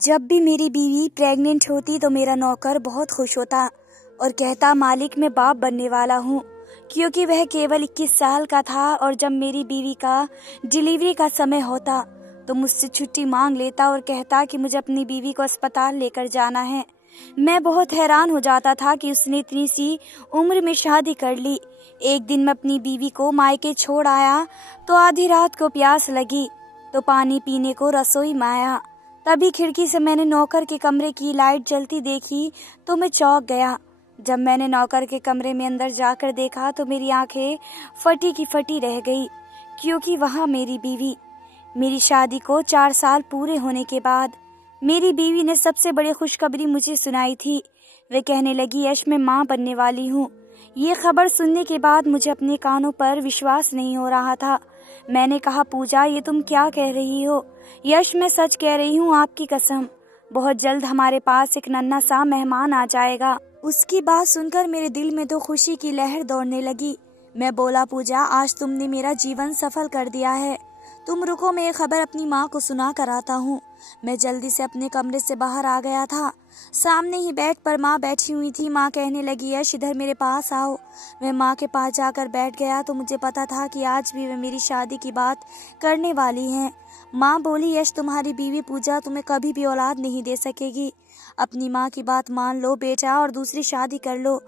जब भी मेरी बीवी प्रेग्नेंट होती तो मेरा नौकर बहुत खुश होता और कहता मालिक मैं बाप बनने वाला हूँ, क्योंकि वह केवल 21 साल का था। और जब मेरी बीवी का डिलीवरी का समय होता तो मुझसे छुट्टी मांग लेता और कहता कि मुझे अपनी बीवी को अस्पताल लेकर जाना है। मैं बहुत हैरान हो जाता था कि उसने इतनी सी उम्र में शादी कर ली। एक दिन मैं अपनी बीवी को मायके छोड़ आया तो आधी रात को प्यास लगी तो पानी पीने को रसोई में आया। तभी खिड़की से मैंने नौकर के कमरे की लाइट जलती देखी तो मैं चौंक गया। जब मैंने नौकर के कमरे में अंदर जाकर देखा तो मेरी आंखें फटी की फटी रह गई, क्योंकि वहाँ मेरी बीवी। मेरी शादी को 4 साल पूरे होने के बाद मेरी बीवी ने सबसे बड़ी खुशखबरी मुझे सुनाई थी। वे कहने लगी यश मैं माँ बनने वाली हूँ। ये खबर सुनने के बाद मुझे अपने कानों पर विश्वास नहीं हो रहा था। मैंने कहा पूजा ये तुम क्या कह रही हो? यश मैं सच कह रही हूँ, आपकी कसम। बहुत जल्द हमारे पास एक नन्हा सा मेहमान आ जाएगा। उसकी बात सुनकर मेरे दिल में तो खुशी की लहर दौड़ने लगी। मैं बोला पूजा आज तुमने मेरा जीवन सफल कर दिया है। तुम रुको, मैं ये खबर अपनी माँ को सुना कर आता हूँ। मैं जल्दी से अपने कमरे से बाहर आ गया था। सामने ही बेड पर माँ बैठी हुई थी। माँ कहने लगी यश इधर मेरे पास आओ। मैं माँ के पास जाकर बैठ गया तो मुझे पता था कि आज भी वे मेरी शादी की बात करने वाली हैं। माँ बोली यश तुम्हारी बीवी पूजा तुम्हें कभी भी औलाद नहीं दे सकेगी। अपनी माँ की बात मान लो बेटा और दूसरी शादी कर लो।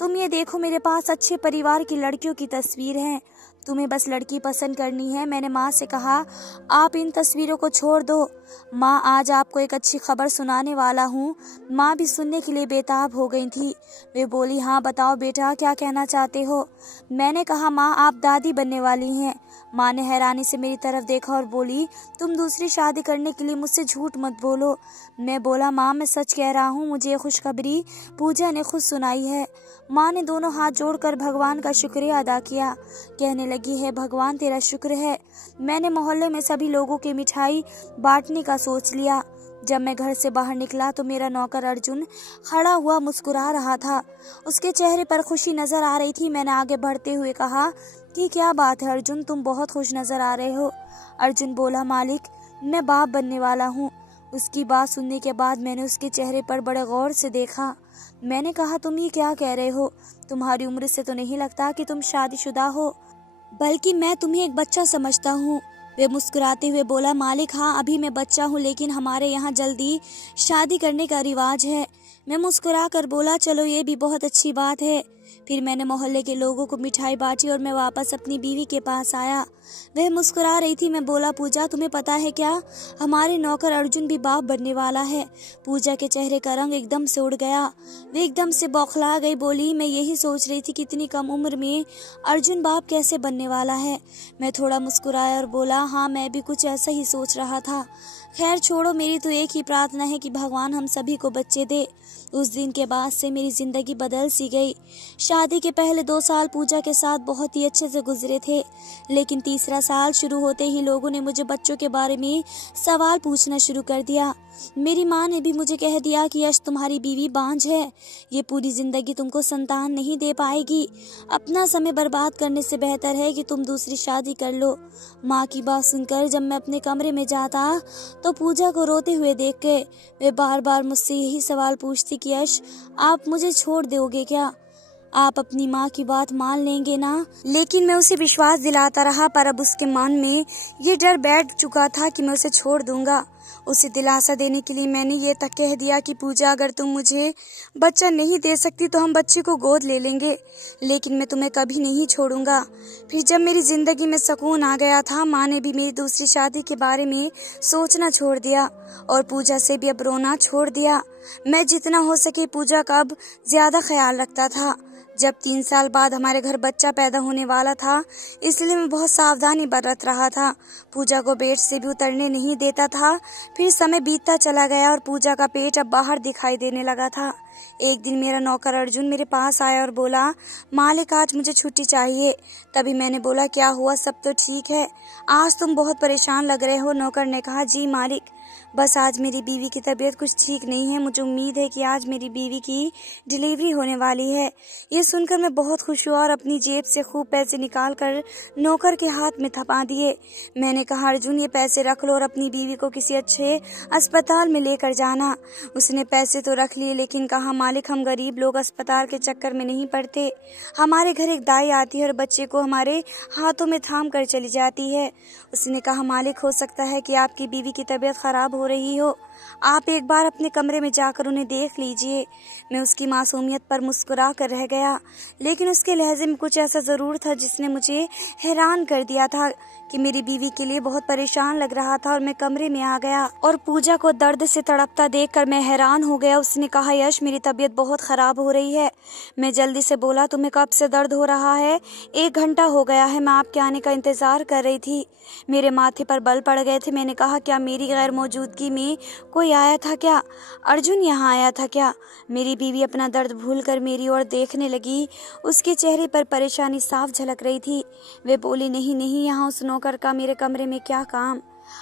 तुम ये देखो मेरे पास अच्छे परिवार की लड़कियों की तस्वीर है, तुम्हें बस लड़की पसंद करनी है। मैंने माँ से कहा आप इन तस्वीरों को छोड़ दो। माँ आज आपको एक अच्छी खबर सुनाने वाला हूँ। माँ भी सुनने के लिए बेताब हो गई थी। वे बोली हाँ बताओ बेटा क्या कहना चाहते हो? मैंने कहा माँ आप दादी बनने वाली हैं। माँ ने हैरानी से मेरी तरफ देखा और बोली तुम दूसरी शादी करने के लिए मुझसे झूठ मत बोलो। मैं बोला माँ मैं सच कह रहा हूँ, मुझे ये खुशखबरी पूजा ने खुद सुनाई है। माँ ने दोनों हाथ जोड़कर भगवान का शुक्रिया अदा किया। कहने लगी है भगवान तेरा शुक्र है। मैंने मोहल्ले में सभी लोगों की मिठाई बांटने का सोच लिया। जब मैं घर से बाहर निकला तो मेरा नौकर अर्जुन खड़ा हुआ मुस्कुरा रहा था। उसके चेहरे पर खुशी नजर आ रही थी। मैंने आगे बढ़ते हुए कहा कि क्या बात है अर्जुन, तुम बहुत खुश नजर आ रहे हो। अर्जुन बोला मालिक मैं बाप बनने वाला हूँ। उसकी बात सुनने के बाद मैंने उसके चेहरे पर बड़े गौर से देखा। मैंने कहा तुम ये क्या कह रहे हो? तुम्हारी उम्र से तो नहीं लगता कि तुम शादीशुदा हो, बल्कि मैं तुम्हें एक बच्चा समझता हूँ। वे मुस्कुराते हुए बोला मालिक हाँ अभी मैं बच्चा हूँ, लेकिन हमारे यहाँ जल्दी शादी करने का रिवाज है। मैं मुस्कुरा कर बोला चलो ये भी बहुत अच्छी बात है। फिर मैंने मोहल्ले के लोगों को मिठाई बांटी और मैं वापस अपनी बीवी के पास आया। वह मुस्कुरा रही थी। मैं बोला पूजा तुम्हें पता है क्या, हमारे नौकर अर्जुन भी बाप बनने वाला है। पूजा के चेहरे का रंग एकदम से उड़ गया। वे एकदम से बौखला गई। बोली मैं यही सोच रही थी कि इतनी कम उम्र में अर्जुन बाप कैसे बनने वाला है। मैं थोड़ा मुस्कुराया और बोला हाँ मैं भी कुछ ऐसा ही सोच रहा था। खैर छोड़ो, मेरी तो एक ही प्रार्थना है कि भगवान हम सभी को बच्चे दे। उस दिन के बाद से मेरी जिंदगी बदल सी गई। शादी के पहले 2 साल पूजा के साथ बहुत ही अच्छे से गुजरे थे, लेकिन तीसरा साल शुरू होते ही लोगों ने मुझे बच्चों के बारे में सवाल पूछना शुरू कर दिया। मेरी माँ ने भी मुझे कह दिया कि यश तुम्हारी बीवी बांझ है, ये पूरी जिंदगी तुमको संतान नहीं दे पाएगी। अपना समय बर्बाद करने से बेहतर है कि तुम दूसरी शादी कर लो। माँ की बात सुनकर जब मैं अपने कमरे में जाता तो पूजा को रोते हुए देख के वे बार बार मुझसे यही सवाल पूछती कि यश आप मुझे छोड़ दोगे क्या? आप अपनी माँ की बात मान लेंगे ना? लेकिन मैं उसे विश्वास दिलाता रहा, पर अब उसके मन में ये डर बैठ चुका था कि मैं उसे छोड़ दूंगा। उसे दिलासा देने के लिए मैंने ये तक कह दिया कि पूजा अगर तुम मुझे बच्चा नहीं दे सकती तो हम बच्चे को गोद ले लेंगे, लेकिन मैं तुम्हें कभी नहीं छोड़ूंगा। फिर जब मेरी जिंदगी में सुकून आ गया था, माँ ने भी मेरी दूसरी शादी के बारे में सोचना छोड़ दिया और पूजा से भी अब रोना छोड़ दिया। मैं जितना हो सके पूजा का अब ज्यादा ख्याल रखता था। जब 3 साल बाद हमारे घर बच्चा पैदा होने वाला था, इसलिए मैं बहुत सावधानी बरत रहा था। पूजा को पेट से भी उतरने नहीं देता था। फिर समय बीतता चला गया और पूजा का पेट अब बाहर दिखाई देने लगा था। एक दिन मेरा नौकर अर्जुन मेरे पास आया और बोला मालिक आज मुझे छुट्टी चाहिए। तभी मैंने बोला क्या हुआ, सब तो ठीक है, आज तुम बहुत परेशान लग रहे हो। नौकर ने कहा जी मालिक बस आज मेरी बीवी की तबीयत कुछ ठीक नहीं है। मुझे उम्मीद है कि आज मेरी बीवी की डिलीवरी होने वाली है। ये सुनकर मैं बहुत खुश हुआ और अपनी जेब से खूब पैसे निकाल कर नौकर के हाथ में थपा दिए। मैंने कहा, अर्जुन ये पैसे रख लो और अपनी बीवी को किसी अच्छे अस्पताल में लेकर जाना। उसने पैसे तो रख लिए लेकिन कहा, मालिक हम गरीब लोग अस्पताल के चक्कर में नहीं पड़ते। हमारे घर एक दाई आती है और बच्चे को हमारे हाथों में थाम कर चली जाती है। उसने कहा, मालिक हो सकता है कि आपकी बीवी की तबीयत खराब हो रही हो, आप एक बार अपने कमरे में जाकर उन्हें देख लीजिए। मैं उसकी मासूमियत पर मुस्कुरा कर रह गया, लेकिन उसके लहजे में कुछ ऐसा ज़रूर था जिसने मुझे हैरान कर दिया था कि मेरी बीवी के लिए बहुत परेशान लग रहा था। और मैं कमरे में आ गया और पूजा को दर्द से तड़पता देखकर मैं हैरान हो गया। उसने कहा, यश मेरी तबीयत बहुत ख़राब हो रही है। मैं जल्दी से बोला, तुम्हें कब से दर्द हो रहा है? 1 घंटा हो गया है, मैं आपके आने का इंतज़ार कर रही थी। मेरे माथे पर बल पड़ गए थे। मैंने कहा, क्या मेरी गैर मौजूदगी में कोई आया था क्या? अर्जुन यहाँ आया था क्या? मेरी बीवी अपना दर्द भूलकर मेरी ओर देखने लगी। उसके चेहरे पर परेशानी साफ झलक रही थी। वे बोली, नहीं नहीं, यहाँ उस नौकर का मेरे कमरे में क्या काम?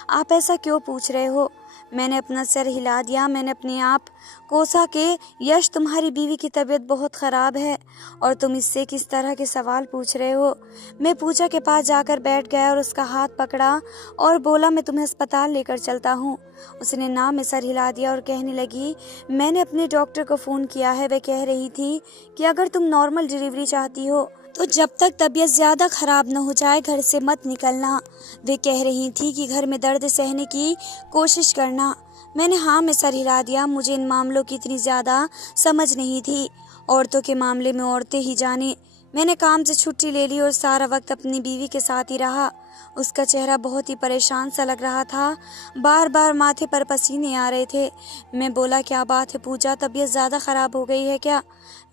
आप ऐसा क्यों पूछ रहे हो? मैंने अपना सर हिला दिया। मैंने अपने आप कोसा के, यश तुम्हारी बीवी की तबीयत बहुत ख़राब है और तुम इससे किस तरह के सवाल पूछ रहे हो? मैं पूजा के पास जाकर बैठ गया और उसका हाथ पकड़ा और बोला, मैं तुम्हें अस्पताल लेकर चलता हूँ। उसने ना में सर हिला दिया और कहने लगी, मैंने अपने डॉक्टर को फ़ोन किया है। वह कह रही थी कि अगर तुम नॉर्मल डिलीवरी चाहती हो तो जब तक तबीयत ज़्यादा ख़राब न हो जाए घर से मत निकलना। वे कह रही थी कि घर में दर्द सहने की कोशिश करना। मैंने हाँ में सर हिला दिया। मुझे इन मामलों की इतनी ज़्यादा समझ नहीं थी। औरतों के मामले में औरतें ही जाने। मैंने काम से छुट्टी ले ली और सारा वक्त अपनी बीवी के साथ ही रहा। उसका चेहरा बहुत ही परेशान सा लग रहा था। बार बार माथे पर पसीने आ रहे थे। मैं बोला, क्या बात है पूजा, तबीयत ज़्यादा ख़राब हो गई है क्या?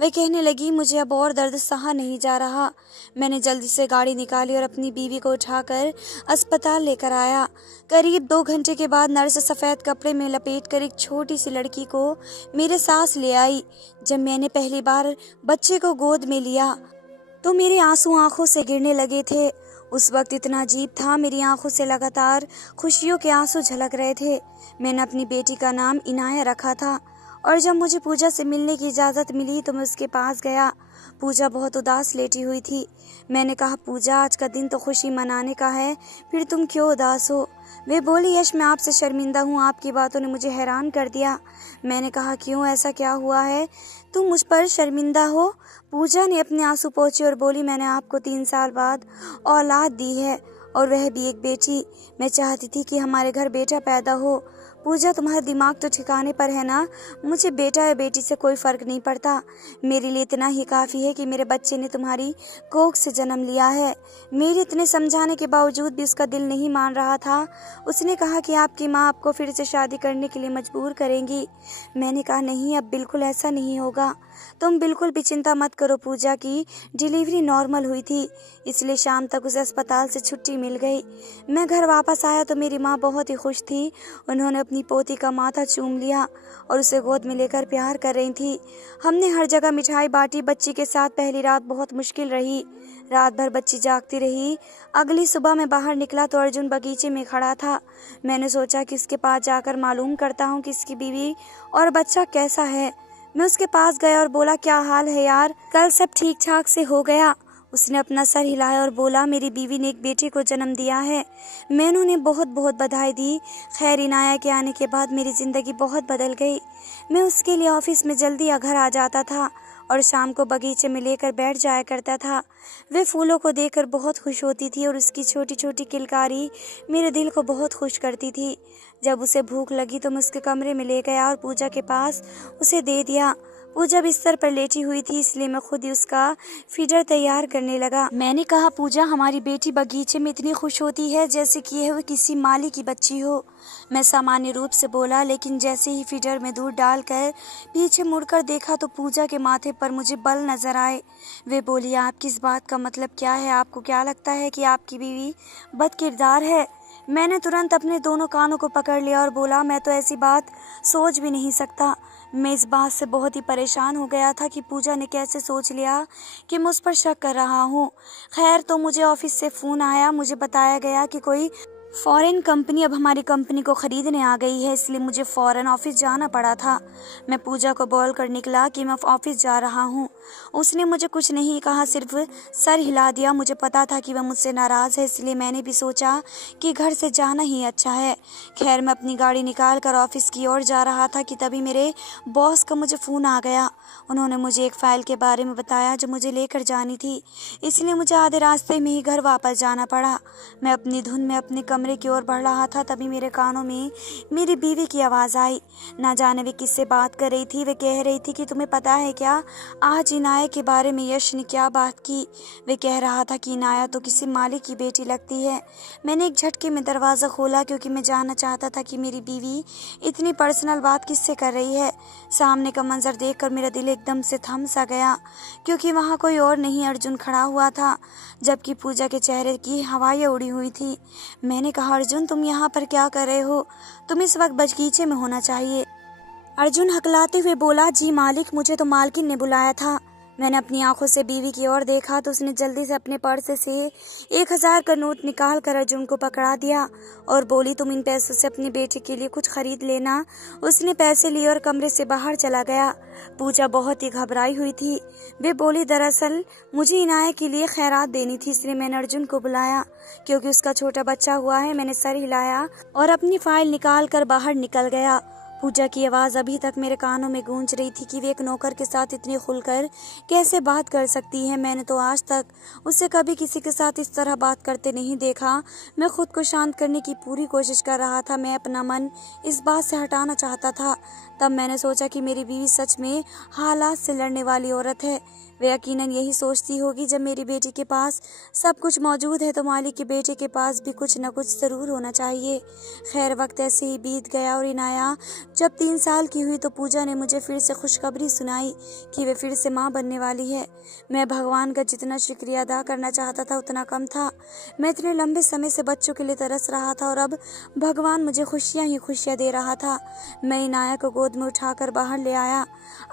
वह कहने लगी, मुझे अब और दर्द सहा नहीं जा रहा। मैंने जल्दी से गाड़ी निकाली और अपनी बीवी को उठाकर अस्पताल लेकर आया। करीब 2 घंटे के बाद नर्स सफ़ेद कपड़े में लपेटकर एक छोटी सी लड़की को मेरे साथ ले आई। जब मैंने पहली बार बच्चे को गोद में लिया तो मेरे आंसू आंखों से गिरने लगे थे। उस वक्त इतना अजीब था, मेरी आंखों से लगातार खुशियों के आंसू झलक रहे थे। मैंने अपनी बेटी का नाम इनाया रखा था और जब मुझे पूजा से मिलने की इजाज़त मिली तो मैं उसके पास गया। पूजा बहुत उदास लेटी हुई थी। मैंने कहा, पूजा आज का दिन तो खुशी मनाने का है, फिर तुम क्यों उदास हो? वे बोली, यश मैं आपसे शर्मिंदा हूँ, आपकी बातों ने मुझे हैरान कर दिया। मैंने कहा, क्यों, ऐसा क्या हुआ है? तुम मुझ पर शर्मिंदा हो? पूजा ने अपने आंसू पोंछे और बोली, मैंने आपको 3 साल बाद औलाद दी है और वह भी एक बेटी। मैं चाहती थी कि हमारे घर बेटा पैदा हो। पूजा, तुम्हारा दिमाग तो ठिकाने पर है ना? मुझे बेटा या बेटी से कोई फ़र्क नहीं पड़ता। मेरे लिए इतना ही काफ़ी है कि मेरे बच्चे ने तुम्हारी कोख से जन्म लिया है। मेरे इतने समझाने के बावजूद भी उसका दिल नहीं मान रहा था। उसने कहा कि आपकी माँ आपको फिर से शादी करने के लिए मजबूर करेंगी। मैंने कहा, नहीं, अब बिल्कुल ऐसा नहीं होगा। तुम बिल्कुल भी चिंता मत करो। पूजा की डिलीवरी नॉर्मल हुई थी, इसलिए शाम तक उसे अस्पताल से छुट्टी मिल गई। मैं घर वापस आया तो मेरी माँ बहुत ही खुश थी। उन्होंने अपनी पोती का माथा चूम लिया और उसे गोद में लेकर प्यार कर रही थी। हमने हर जगह मिठाई बांटी। बच्ची के साथ पहली रात बहुत मुश्किल रही। रात भर बच्ची जागती रही। अगली सुबह मैं बाहर निकला तो अर्जुन बगीचे में खड़ा था। मैंने सोचा कि इसके पास जाकर मालूम करता हूँ कि इसकी बीवी और बच्चा कैसा है। मैं उसके पास गया और बोला, क्या हाल है यार? कल सब ठीक ठाक से हो गया? उसने अपना सर हिलाया और बोला, मेरी बीवी ने एक बेटे को जन्म दिया है। मैंने उन्हें बहुत बहुत बधाई दी। खैर, इनाया के आने के बाद मेरी ज़िंदगी बहुत बदल गई। मैं उसके लिए ऑफिस में जल्दी घर आ जाता था और शाम को बगीचे में लेकर बैठ जाया करता था। वे फूलों को देखकर बहुत खुश होती थी और उसकी छोटी छोटी किलकारी मेरे दिल को बहुत खुश करती थी। जब उसे भूख लगी तो मैं उसके कमरे में ले गया और पूजा के पास उसे दे दिया। पूजा बिस्तर पर लेटी हुई थी, इसलिए मैं खुद ही उसका फीडर तैयार करने लगा। मैंने कहा, पूजा, हमारी बेटी बगीचे में इतनी खुश होती है जैसे कि यह किसी माली की बच्ची हो। मैं सामान्य रूप से बोला, लेकिन जैसे ही फीडर में दूध डालकर पीछे मुड़कर देखा तो पूजा के माथे पर मुझे बल नजर आए। वे बोली, आपकी इस बात का मतलब क्या है? आपको क्या लगता है कि आपकी बीवी बदकिरदार है? मैंने तुरंत अपने दोनों कानों को पकड़ लिया और बोला, मैं तो ऐसी बात सोच भी नहीं सकता। मैं इस बात से बहुत ही परेशान हो गया था कि पूजा ने कैसे सोच लिया कि मुझ पर शक कर रहा हूँ। खैर, तो मुझे ऑफिस से फ़ोन आया। मुझे बताया गया कि कोई फॉरेन कंपनी अब हमारी कंपनी को ख़रीदने आ गई है, इसलिए मुझे फ़ौरन ऑफिस जाना पड़ा था। मैं पूजा को बोल कर निकला कि मैं ऑफिस जा रहा हूँ। उसने मुझे कुछ नहीं कहा, सिर्फ सर हिला दिया। मुझे पता था कि वह मुझसे नाराज़ है, इसलिए मैंने भी सोचा कि घर से जाना ही अच्छा है। खैर, मैं अपनी गाड़ी निकाल कर ऑफिस की ओर जा रहा था कि तभी मेरे बॉस का मुझे फ़ोन आ गया। उन्होंने मुझे एक फ़ाइल के बारे में बताया जो मुझे लेकर जानी थी, इसलिए मुझे आधे रास्ते में ही घर वापस जाना पड़ा। मैं अपनी धुन में अपने कमरे की ओर बढ़ रहा था, तभी मेरे कानों में मेरी बीवी की आवाज़ आई। ना जाने वे किससे बात कर रही थी। वे कह रही थी कि तुम्हें पता है क्या, आज इनाया के बारे में यश ने क्या बात की। वे कह रहा था कि इनाया तो किसी मालिक की बेटी लगती है। मैंने एक झटके में दरवाज़ा खोला क्योंकि मैं जानना चाहता था कि मेरी बीवी इतनी पर्सनल बात किससे कर रही है। सामने का मंजर देखकर मेरा दिल एकदम से थम सा गया, क्योंकि वहाँ कोई और नहीं अर्जुन खड़ा हुआ था, जबकि पूजा के चेहरे की हवाइयाँ उड़ी हुई थी। मैंने कहा, अर्जुन तुम यहाँ पर क्या कर रहे हो? तुम इस वक्त बगीचे में होना चाहिए। अर्जुन हकलाते हुए बोला, जी मालिक, मुझे तो मालकिन ने बुलाया था। मैंने अपनी आंखों से बीवी की ओर देखा तो उसने जल्दी से अपने पर्स से 1,000 का नोट निकाल कर अर्जुन को पकड़ा दिया और बोली, तुम इन पैसों से अपनी बेटी के लिए कुछ खरीद लेना। उसने पैसे लिए और कमरे से बाहर चला गया। पूजा बहुत ही घबराई हुई थी। वे बोली, दरअसल मुझे इनाया के लिए खैरात देनी थी, इसलिए मैंने अर्जुन को बुलाया क्योंकि उसका छोटा बच्चा हुआ है। मैंने सर हिलाया और अपनी फाइल निकाल कर बाहर निकल गया। पूजा की आवाज़ अभी तक मेरे कानों में गूंज रही थी कि वे एक नौकर के साथ इतनी खुलकर कैसे बात कर सकती है। मैंने तो आज तक उसे कभी किसी के साथ इस तरह बात करते नहीं देखा। मैं खुद को शांत करने की पूरी कोशिश कर रहा था। मैं अपना मन इस बात से हटाना चाहता था। तब मैंने सोचा कि मेरी बीवी सच में हालात से लड़ने वाली औरत है। वे यकीनन यही सोचती होगी, जब मेरी बेटी के पास सब कुछ मौजूद है तो मालिक की बेटे के पास भी कुछ न कुछ ज़रूर होना चाहिए। खैर, वक्त ऐसे ही बीत गया और इनाया जब 3 साल की हुई तो पूजा ने मुझे फिर से खुशखबरी सुनाई कि वे फिर से माँ बनने वाली है। मैं भगवान का जितना शुक्रिया अदा करना चाहता था उतना कम था। मैं इतने लंबे समय से बच्चों के लिए तरस रहा था और अब भगवान मुझे खुशियाँ ही खुशियाँ दे रहा था। मैं इनाया को गोद में उठाकर बाहर ले आया।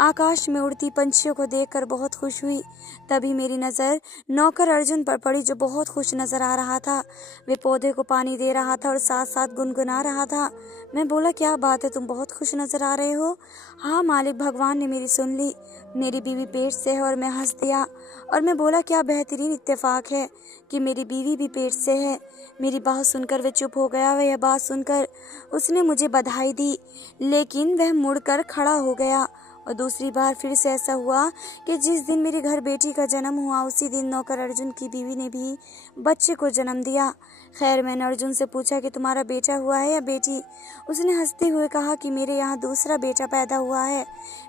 आकाश में उड़ती पंछियों को देखकर बहुत खुश हुई। तभी मेरी नज़र नौकर अर्जुन पर पड़ी, जो बहुत खुश नजर आ रहा था। वे पौधे को पानी दे रहा था और साथ साथ गुनगुना रहा था। मैं बोला, क्या बात है, तुम बहुत खुश नजर आ रहे हो। हाँ मालिक, भगवान ने मेरी सुन ली। मेरी बीवी पेट से है। और मैं हंस दिया और मैं बोला, क्या बेहतरीन इत्तेफाक है कि मेरी बीवी भी पेट से है। मेरी बात सुनकर वे चुप हो गया। वह बात सुनकर उसने मुझे बधाई दी, लेकिन वह मुड़कर खड़ा हो गया। और दूसरी बार फिर से ऐसा हुआ कि जिस दिन मेरे घर बेटी का जन्म हुआ उसी दिन नौकर अर्जुन की बीवी ने भी बच्चे को जन्म दिया। खैर, मैंने अर्जुन से पूछा कि तुम्हारा बेटा हुआ है या बेटी। उसने हंसते हुए कहा कि मेरे यहाँ दूसरा बेटा पैदा हुआ है।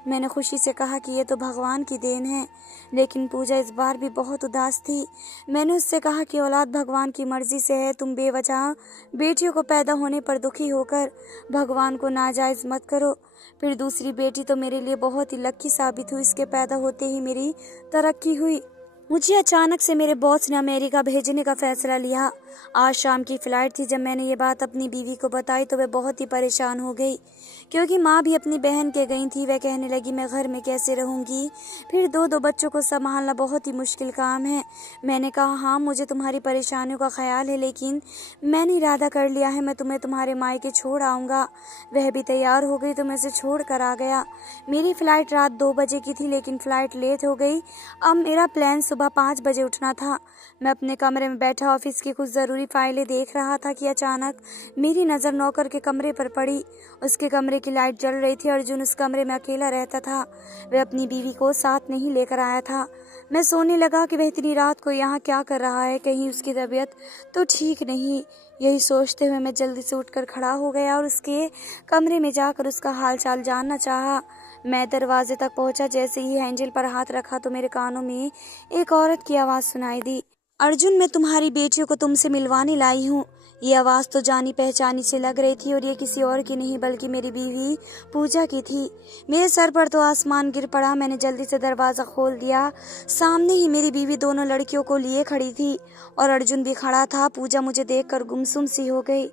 मैंने खुशी से कहा कि ये तो भगवान की देन है। लेकिन पूजा इस बार भी बहुत उदास थी। मैंने उससे कहा कि औलाद भगवान की मर्जी से है। तुम बेवजह बेटियों को पैदा होने पर दुखी होकर भगवान को नाजायज़ मत करो। फिर दूसरी बेटी तो मेरे लिए बहुत ही लकी साबित हुई। इसके पैदा होते ही मेरी तरक्की हुई। मुझे अचानक से मेरे बॉस ने अमेरिका भेजने का फैसला लिया। आज शाम की फ़्लाइट थी। जब मैंने ये बात अपनी बीवी को बताई तो वह बहुत ही परेशान हो गई, क्योंकि माँ भी अपनी बहन के गई थी। वह कहने लगी, मैं घर में कैसे रहूँगी, फिर दो बच्चों को संभालना बहुत ही मुश्किल काम है। मैंने कहा, हाँ मुझे तुम्हारी परेशानियों का ख्याल है, लेकिन मैंने इरादा कर लिया है, मैं तुम्हें तुम्हारे मायके छोड़ आऊँगा। वह भी तैयार हो गई तो मैं उसे छोड़ कर आ गया। मेरी फ़्लाइट रात 2 बजे की थी, लेकिन फ़्लाइट लेट हो गई। अब मेरा प्लान सुबह 5 बजे उठना था। मैं अपने कमरे में बैठा ऑफिस की कुछ ज़रूरी फाइलें देख रहा था कि अचानक मेरी नज़र नौकर के कमरे पर पड़ी। उसके कमरे की लाइट जल रही थी। अर्जुन उस कमरे में अकेला रहता था। वह अपनी बीवी को साथ नहीं लेकर आया था। मैं सोने लगा कि वह इतनी रात को यहाँ क्या कर रहा है, कहीं उसकी तबीयत तो ठीक नहीं। यही सोचते हुए मैं जल्दी से उठकर खड़ा हो गया और उसके कमरे में जाकर उसका हालचाल जानना चाहा। मैं दरवाजे तक पहुंचा। जैसे ही हैंडल पर हाथ रखा तो मेरे कानों में एक औरत की आवाज़ सुनाई दी, अर्जुन, मैं तुम्हारी बेटियों को तुमसे मिलवाने लाई हूँ। ये आवाज़ तो जानी पहचानी से लग रही थी और ये किसी और की नहीं बल्कि मेरी बीवी पूजा की थी। मेरे सर पर तो आसमान गिर पड़ा। मैंने जल्दी से दरवाज़ा खोल दिया। सामने ही मेरी बीवी दोनों लड़कियों को लिए खड़ी थी और अर्जुन भी खड़ा था। पूजा मुझे देखकर गुमसुम सी हो गई।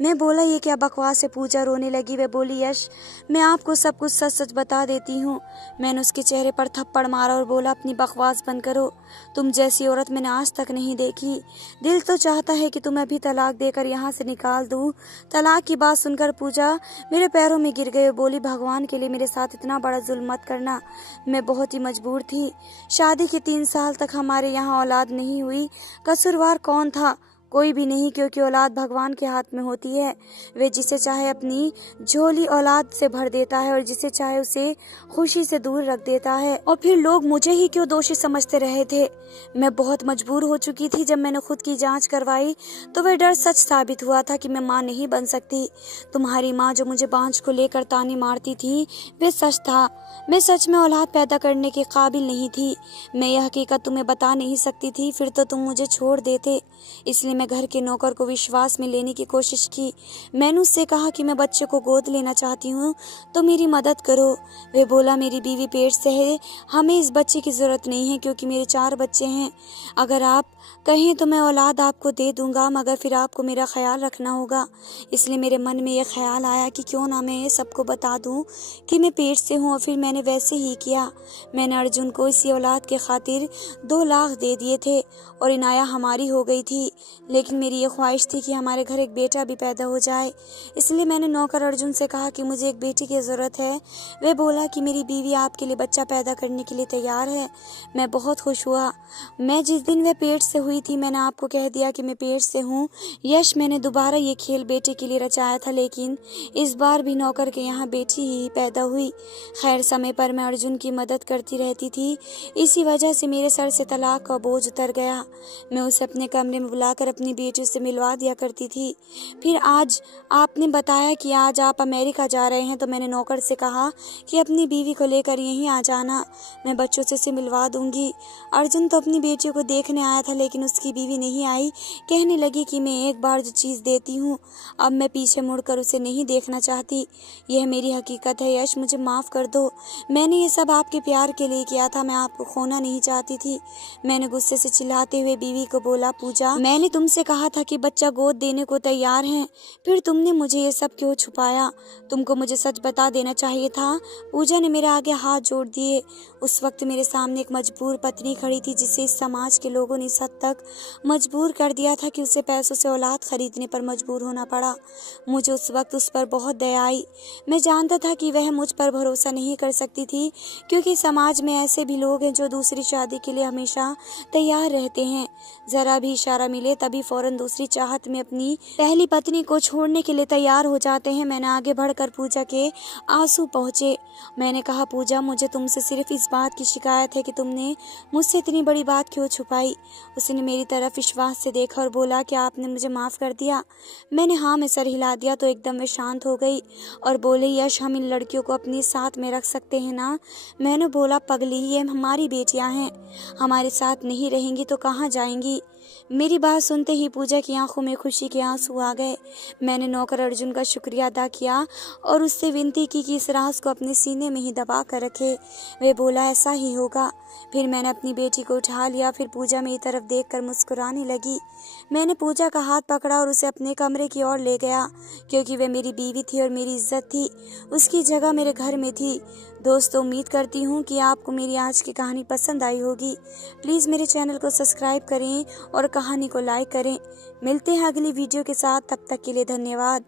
मैं बोला, ये क्या बकवास है। पूजा रोने लगी। वह बोली, यश, मैं आपको सब कुछ सच सच बता देती हूँ। मैंने उसके चेहरे पर थप्पड़ मारा और बोला, अपनी बकवास बंद करो। तुम जैसी औरत मैंने आज तक नहीं देखी। दिल तो चाहता है कि तुम्हें अभी तलाक दे लेकर यहाँ से निकाल दूँ। तलाक की बात सुनकर पूजा मेरे पैरों में गिर गई और बोली, भगवान के लिए मेरे साथ इतना बड़ा जुल्म मत करना। मैं बहुत ही मजबूर थी। शादी के 3 साल तक हमारे यहाँ औलाद नहीं हुई। कसूरवार कौन था? कोई भी नहीं, क्योंकि औलाद भगवान के हाथ में होती है। वे जिसे चाहे अपनी झोली औलाद से भर देता है और जिसे चाहे उसे खुशी से दूर रख देता है। और फिर लोग मुझे ही क्यों दोषी समझते रहे थे? मैं बहुत मजबूर हो चुकी थी। जब मैंने खुद की जांच करवाई तो वह डर सच साबित हुआ था कि मैं माँ नहीं बन सकती। तुम्हारी माँ जो मुझे बांझ को लेकर ताने मारती थी, वे सच था। मैं सच में औलाद पैदा करने के काबिल नहीं थी। मैं यह हकीकत तुम्हें बता नहीं सकती थी, फिर तो तुम मुझे छोड़ देते। इसलिए मैं घर के नौकर को विश्वास में लेने की कोशिश की। मैंने उससे कहा कि मैं बच्चे को गोद लेना चाहती हूँ, तो मेरी मदद करो। वे बोला, मेरी बीवी पेट से है, हमें इस बच्चे की ज़रूरत नहीं है, क्योंकि मेरे 4 बच्चे हैं। अगर आप कहें तो मैं औलाद आपको दे दूंगा, मगर फिर आपको मेरा ख्याल रखना होगा। इसलिए मेरे मन में यह ख्याल आया कि क्यों ना मैं सबको बता दूं कि मैं पेट से हूँ, और फिर मैंने वैसे ही किया। मैंने अर्जुन को इसी औलाद के खातिर 2 लाख दे दिए थे और इनाया हमारी हो गई थी। लेकिन मेरी ये ख्वाहिश थी कि हमारे घर एक बेटा भी पैदा हो जाए। इसलिए मैंने नौकर अर्जुन से कहा कि मुझे एक बेटी की ज़रूरत है। वह बोला कि मेरी बीवी आपके लिए बच्चा पैदा करने के लिए तैयार है। मैं बहुत खुश हुआ। मैं जिस दिन वह पेट से हुई थी, मैंने आपको कह दिया कि मैं पेट से हूँ। यश, मैंने दोबारा ये खेल बेटे के लिए रचाया था, लेकिन इस बार भी नौकर के यहाँ बेटी ही पैदा हुई। खैर, समय पर मैं अर्जुन की मदद करती रहती थी। इसी वजह से मेरे सर से तलाक का बोझ उतर गया। मैं उसे अपने कमरे में बुलाकर अपनी बेटी से मिलवा दिया करती थी। फिर आज आपने बताया कि आज आप अमेरिका जा रहे हैं, तो मैंने नौकर से कहा कि अपनी बीवी को लेकर यहीं आ जाना, मैं बच्चों से इसे मिलवा दूंगी। अर्जुन तो अपनी बेटी को देखने आया था, लेकिन उसकी बीवी नहीं आई। कहने लगी कि मैं एक बार जो चीज़ देती हूँ, अब मैं पीछे मुड़कर उसे नहीं देखना चाहती। यह मेरी हकीकत है। यश, मुझे माफ़ कर दो। मैंने ये सब आपके प्यार के लिए किया था। मैं आपको खोना नहीं चाहती थी। मैंने गुस्से से चिल्लाते हुए बीवी को बोला, पूजा, मैंने तुमसे कहा था कि बच्चा गोद देने को तैयार है, फिर तुमने मुझे ये सब क्यों छुपाया? तुमको मुझे सच बता देना चाहिए था। पूजा ने मेरे आगे हाथ जोड़ दिए। उस वक्त मेरे सामने एक मजबूर पत्नी खड़ी थी, जिसे इस समाज के लोगों ने इस हद तक मजबूर कर दिया था कि उसे पैसों से औलाद खरीदने पर मजबूर होना पड़ा। मुझे उस वक्त उस पर बहुत दया आई। मैं जानता था कि वह मुझ पर भरोसा नहीं कर सकती थी, क्योंकि समाज में ऐसे भी लोग हैं जो दूसरी शादी के लिए हमेशा तैयार रहते हैं। जरा भी इशारा मिले तभी फौरन दूसरी चाहत में अपनी पहली पत्नी को छोड़ने के लिए तैयार हो जाते हैं। मैंने आगे बढ़कर पूजा के आंसू पहुँचे। मैंने कहा, पूजा, मुझे तुमसे सिर्फ इस बात की शिकायत है कि तुमने मुझसे इतनी बड़ी बात क्यों छुपाई? उसने मेरी तरफ विश्वास से देखा और बोला, क्या आपने मुझे माफ़ कर दिया? मैंने हाँ में सर हिला दिया तो एकदम वे शांत हो गई और बोले, यश, हम इन लड़कियों को अपने साथ में रख सकते हैं ना? मैंने बोला, पगली, ये हमारी बेटियां हैं, हमारे साथ नहीं रहेंगी तो कहाँ जाएंगी? मेरी बात सुनते ही पूजा की आंखों में खुशी के आंसू आ गए। मैंने नौकर अर्जुन का शुक्रिया अदा किया और उससे विनती की कि इस राज को अपने सीने में ही दबा कर रखे। वे बोला, ऐसा ही होगा। फिर मैंने अपनी बेटी को उठा लिया। फिर पूजा मेरी तरफ देखकर मुस्कुराने लगी। मैंने पूजा का हाथ पकड़ा और उसे अपने कमरे की ओर ले गया, क्योंकि वे मेरी बीवी थी और मेरी इज्जत थी। उसकी जगह मेरे घर में थी। दोस्तों, उम्मीद करती हूँ कि आपको मेरी आज की कहानी पसंद आई होगी। प्लीज़ मेरे चैनल को सब्सक्राइब करें और कहानी को लाइक करें। मिलते हैं अगली वीडियो के साथ, तब तक के लिए धन्यवाद।